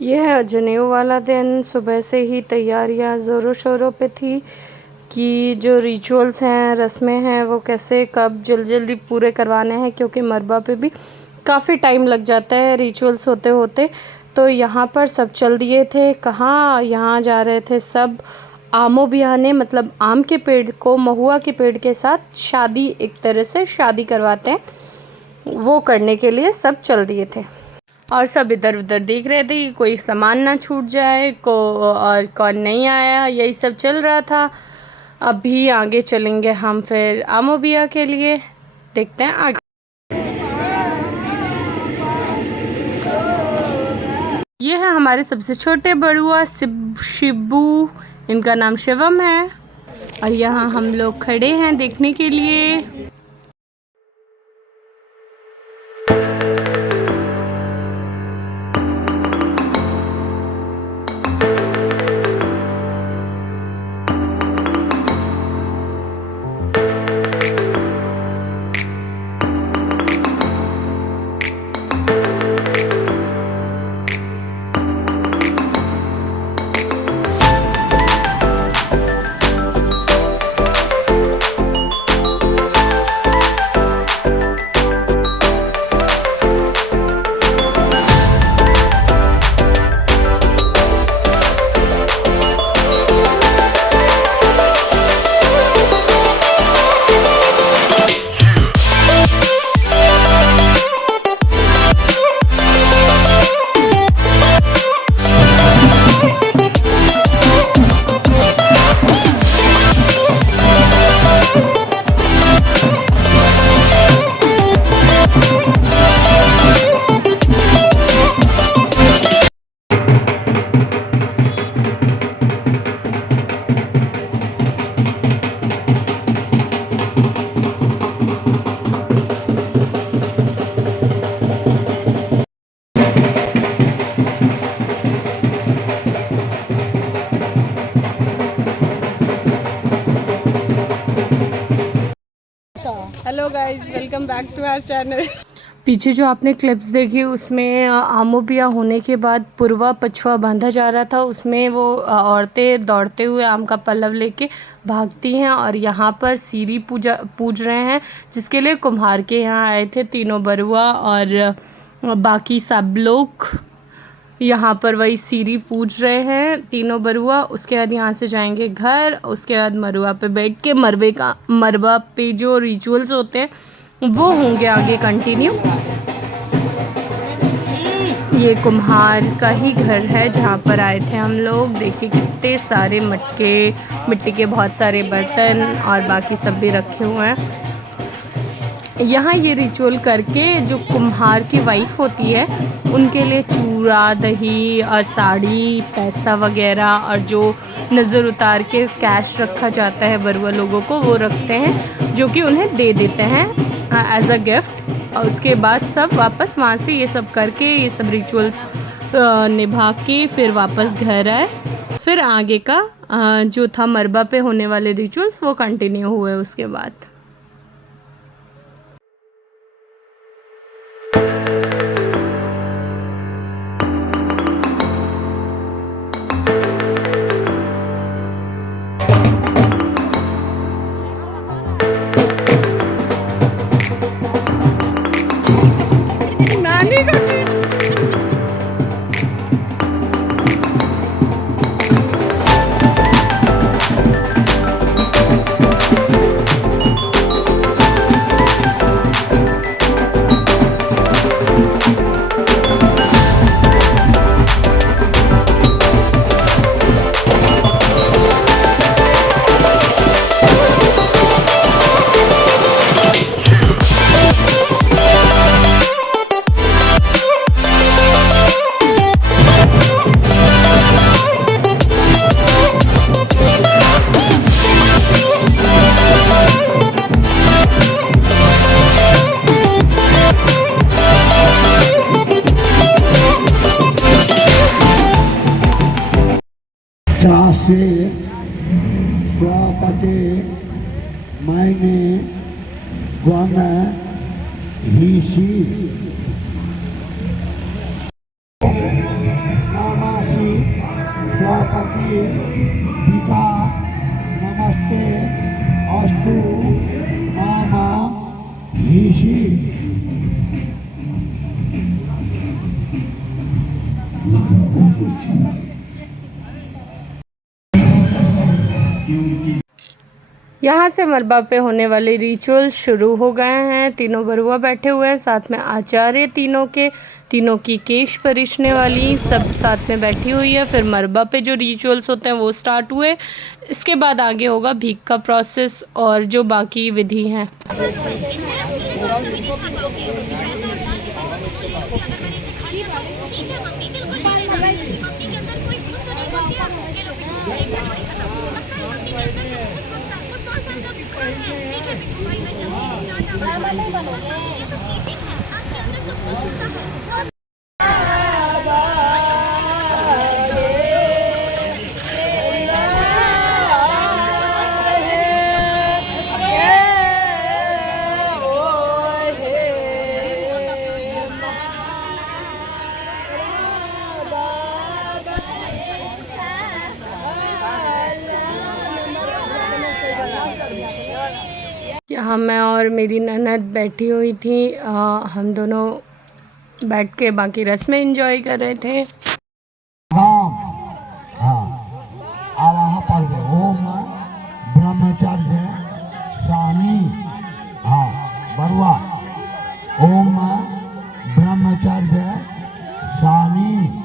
यह जनेऊ वाला दिन सुबह से ही तैयारियां ज़ोरों शोरों पे थी कि जो रिचुअल्स हैं, रस्में हैं, वो कैसे कब जल्दी पूरे करवाने हैं, क्योंकि मरबा पे भी काफ़ी टाइम लग जाता है रिचुअल्स होते होते। तो यहाँ पर सब चल दिए थे। कहाँ यहाँ जा रहे थे सब आमों बियाने, मतलब आम के पेड़ को महुआ के पेड़ के साथ शादी, एक तरह से शादी करवाते हैं, वो करने के लिए सब चल दिए थे। और सब इधर उधर देख रहे थे कि कोई सामान ना छूट जाए और कौन नहीं आया, यही सब चल रहा था। अभी आगे चलेंगे हम फिर आमोबिया के लिए, देखते हैं आगे। ये है हमारे सबसे छोटे बड़ुआ शिबू, इनका नाम शिवम है। और यहाँ हम लोग खड़े हैं देखने के लिए। Hello guys, welcome back to our channel. पीछे जो आपने क्लिप्स देखी उसमें आमोबिया होने के बाद पुरवा पछुआ बांधा जा रहा था, उसमें वो औरतें दौड़ते हुए आम का पल्लव लेके भागती हैं और यहाँ पर सीरी पूज रहे हैं, जिसके लिए कुम्हार के यहाँ आए थे तीनों बरुआ और बाकी सब लोग। यहाँ पर वही सीरी पूज रहे हैं तीनों बरुआ। उसके बाद यहाँ से जाएंगे घर, उसके बाद मरुआ पे बैठ के मरबा पे जो रिचुअल्स होते हैं वो होंगे आगे कंटिन्यू। ये कुम्हार का ही घर है जहाँ पर आए थे हम लोग। देखिए कितने सारे मटके, मिट्टी के बहुत सारे बर्तन और बाकी सब भी रखे हुए हैं। यहाँ ये रिचुअल करके जो कुम्हार की वाइफ होती है उनके लिए चूड़ा, दही और साड़ी, पैसा वगैरह और जो नज़र उतार के कैश रखा जाता है बरुआ लोगों को, वो रखते हैं, जो कि उन्हें दे देते हैं एज अ गिफ्ट। और उसके बाद सब वापस वहाँ से ये सब करके, ये सब रिचुअल्स निभा के फिर वापस घर आए। फिर आगे का जो था मरबा पे होने वाले रिचुअल्स वो कंटिन्यू हुए उसके बाद। से पते मैंने त्वम हीसी नामासी स्वपति पिता नमस्ते अस्तु नामा हीसी। यहाँ से मरबा पे होने वाले रिचुअल शुरू हो गए हैं। तीनों बरुआ बैठे हुए हैं, साथ में आचार्य तीनों की केश परिशने वाली सब साथ में बैठी हुई है। फिर मरबा पे जो रिचुअल्स होते हैं वो स्टार्ट हुए। इसके बाद आगे होगा भीख का प्रोसेस और जो बाकी विधि हैं। यहाँ मैं और मेरी ननद बैठी हुई थी। हम दोनों बैठ के बाकी रस्में एंजॉय कर रहे थे। ओम ब्रह्मचर्य स्वामी बरुआ ओम ब्रह्मचर्य स्वामी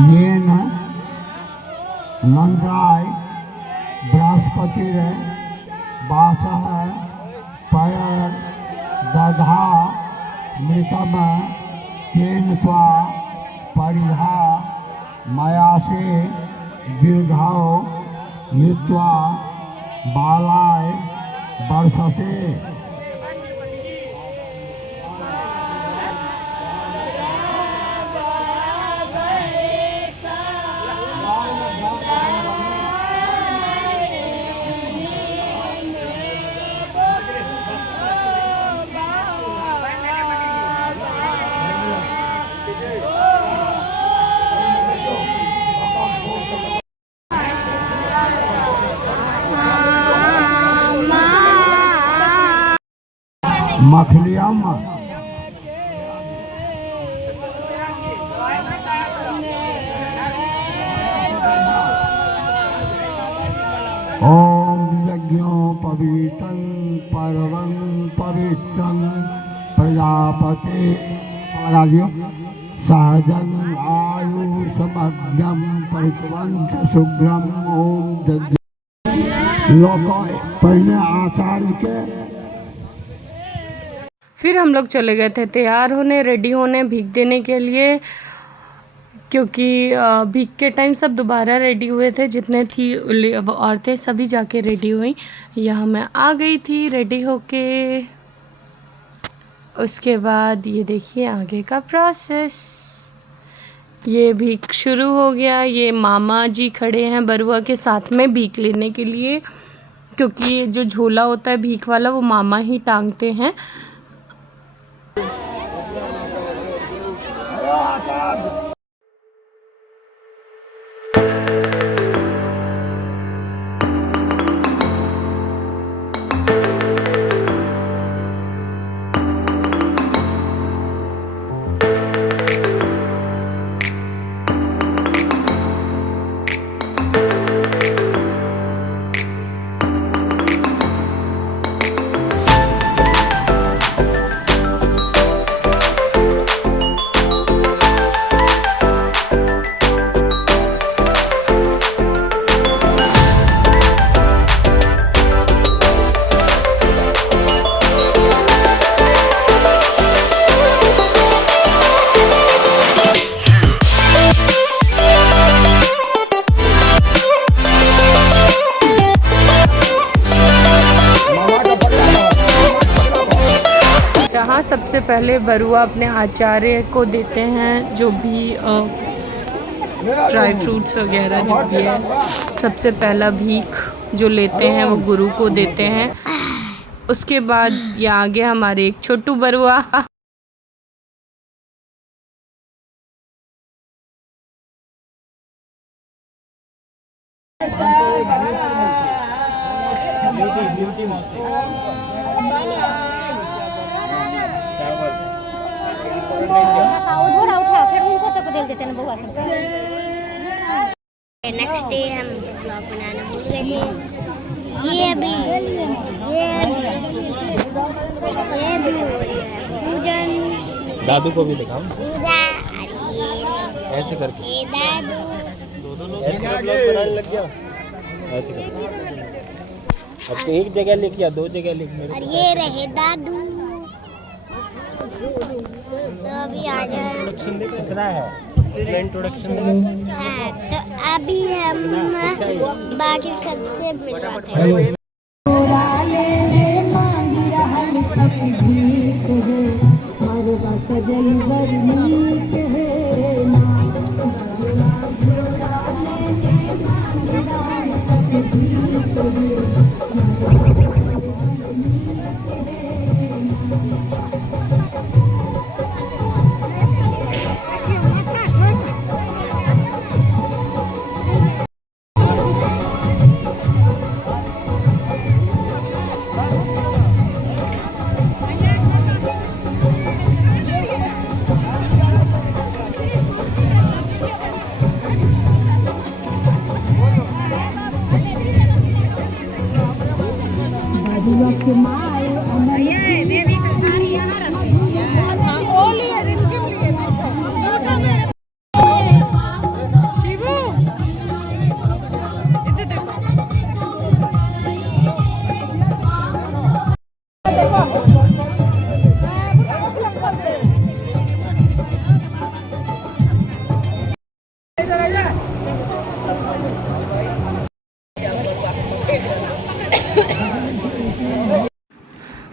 ये न मंत्राय बृहस्पति वास पर दधा मृतम तेन त्वा परिधा मया से दीर्घाओ युत्वा बालाय वर्षसे। मखलियाम ओम यज्ञो पवित्रं पर्वं पवित्रं प्रजापते सहजन आयु समग्रम परिवंश शुभ्रम ओम लोक पहले आचार्य के। फिर हम लोग चले गए थे तैयार होने, रेडी होने भीख देने के लिए, क्योंकि भीख के टाइम सब दोबारा रेडी हुए थे। जितने थी औरतें सभी जाके रेडी हुई। यहाँ मैं आ गई थी रेडी होके। उसके बाद ये देखिए आगे का प्रोसेस। ये भीख शुरू हो गया। ये मामा जी खड़े हैं बरुआ के साथ में भीख लेने के लिए, क्योंकि जो झोला होता है भीख वाला वो मामा ही टांगते हैं। सबसे पहले बरुआ अपने आचार्य को देते हैं, जो भी ड्राई फ्रूट्स वगैरह जो भी है। सबसे पहला भीख जो लेते हैं वो गुरु को देते हैं। उसके बाद ये आगे हमारे एक छोटू बरुआ। नेक्स्ट डे हम ब्लॉग बनाना भूल गए थे। ये भी हो रहा है पूजन। दादू को भी दिखाओ पूजा ऐसे करके। ये दादू ऐसे ब्लॉग बनाने लग गया ऐसे करके। अब तो एक जगह लिख या दो जगह लिख मेरे और ये रहे दादू। तो अभी आ जाए इंट्रोडक्शन दे कितना है इंट्रोडक्शन दे। हाँ, तो अभी हम बाकी सबसे मिलवाते हैं।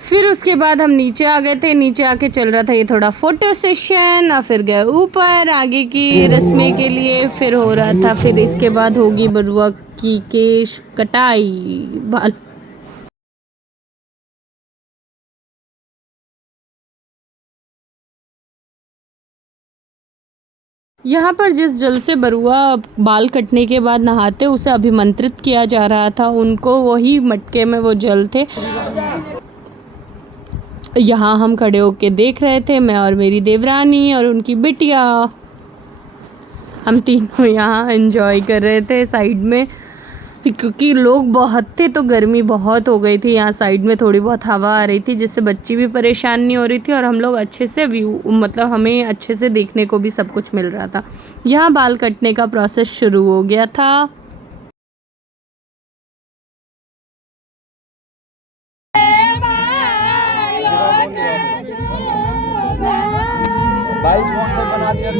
फिर उसके बाद हम नीचे आ गए थे। नीचे आके चल रहा था ये थोड़ा फोटो सेशन, और फिर गए ऊपर आगे की रस्में के लिए। फिर हो रहा था, फिर इसके बाद होगी बरुआ की केश कटाई बाल। यहाँ पर जिस जल से बरुआ बाल कटने के बाद नहाते उसे अभिमंत्रित किया जा रहा था उनको, वही मटके में वो जल थे। यहाँ हम खड़े होके देख रहे थे, मैं और मेरी देवरानी और उनकी बिटिया। हम तीनों यहाँ एंजॉय कर रहे थे साइड में, क्योंकि लोग बहुत थे तो गर्मी बहुत हो गई थी। यहाँ साइड में थोड़ी बहुत हवा आ रही थी जिससे बच्ची भी परेशान नहीं हो रही थी, और हम लोग अच्छे से व्यू, मतलब हमें अच्छे से देखने को भी सब कुछ मिल रहा था। यहाँ बाल कटने का प्रोसेस शुरू हो गया था। बाइक स्पॉन्सर बना दिया।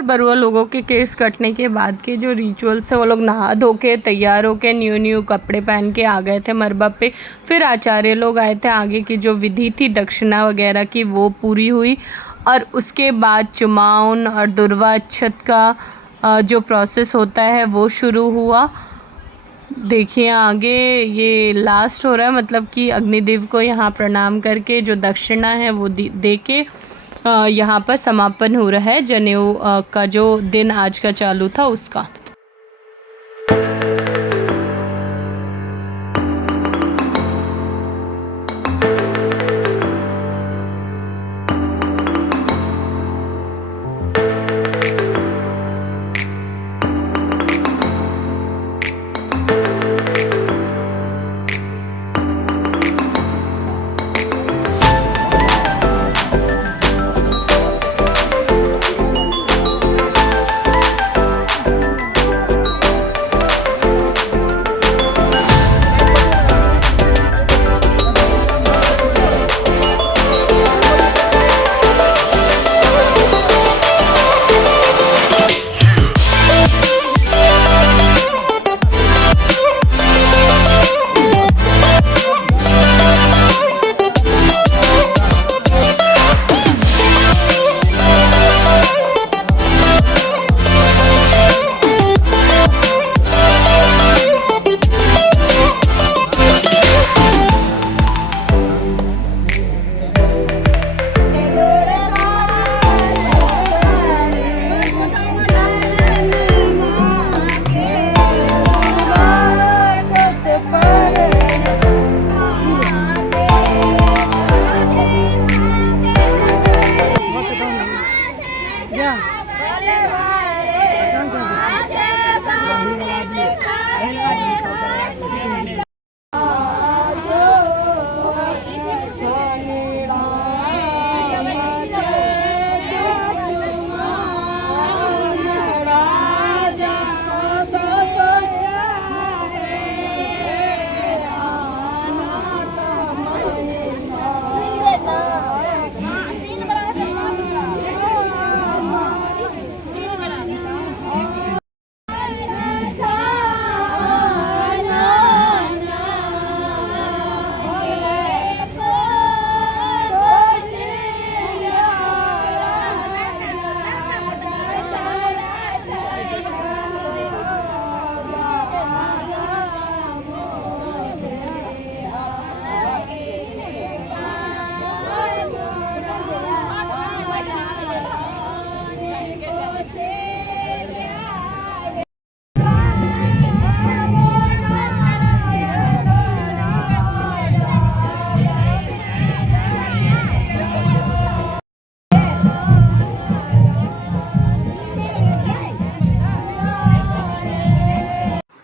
और बरुआ लोगों के केस कटने के बाद के जो रिचुअल्स है वो लोग नहा धो के तैयार होके न्यू कपड़े पहन के आ गए थे मरबा पे। फिर आचार्य लोग आए थे, आगे की जो विधि थी दक्षिणा वगैरह की वो पूरी हुई और उसके बाद चुमाउन और दुर्वा अक्षत का जो प्रोसेस होता है वो शुरू हुआ। देखिए आगे ये लास्ट हो रहा है, मतलब कि अग्निदेव को यहाँ प्रणाम करके जो दक्षिणा है वो दे के यहाँ पर समापन हो रहा है जनेऊ का जो दिन आज का चालू था उसका।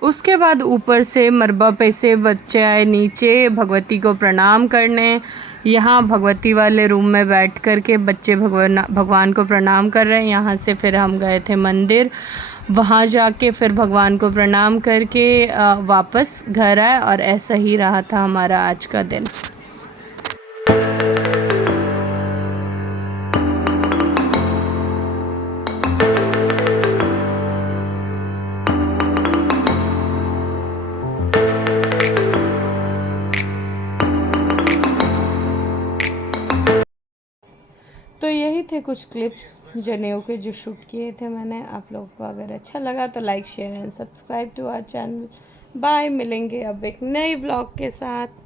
उसके बाद ऊपर से मरबा पे से बच्चे आए नीचे भगवती को प्रणाम करने। यहाँ भगवती वाले रूम में बैठ कर के बच्चे भगवान को प्रणाम कर रहे हैं। यहाँ से फिर हम गए थे मंदिर, वहाँ जाके फिर भगवान को प्रणाम करके वापस घर आए और ऐसा ही रहा था हमारा आज का दिन। तो यही थे कुछ क्लिप्स जनेऊ के जो शूट किए थे मैंने। आप लोगों को अगर अच्छा लगा तो like share and subscribe to our channel. Bye, मिलेंगे अब एक नए व्लॉग के साथ।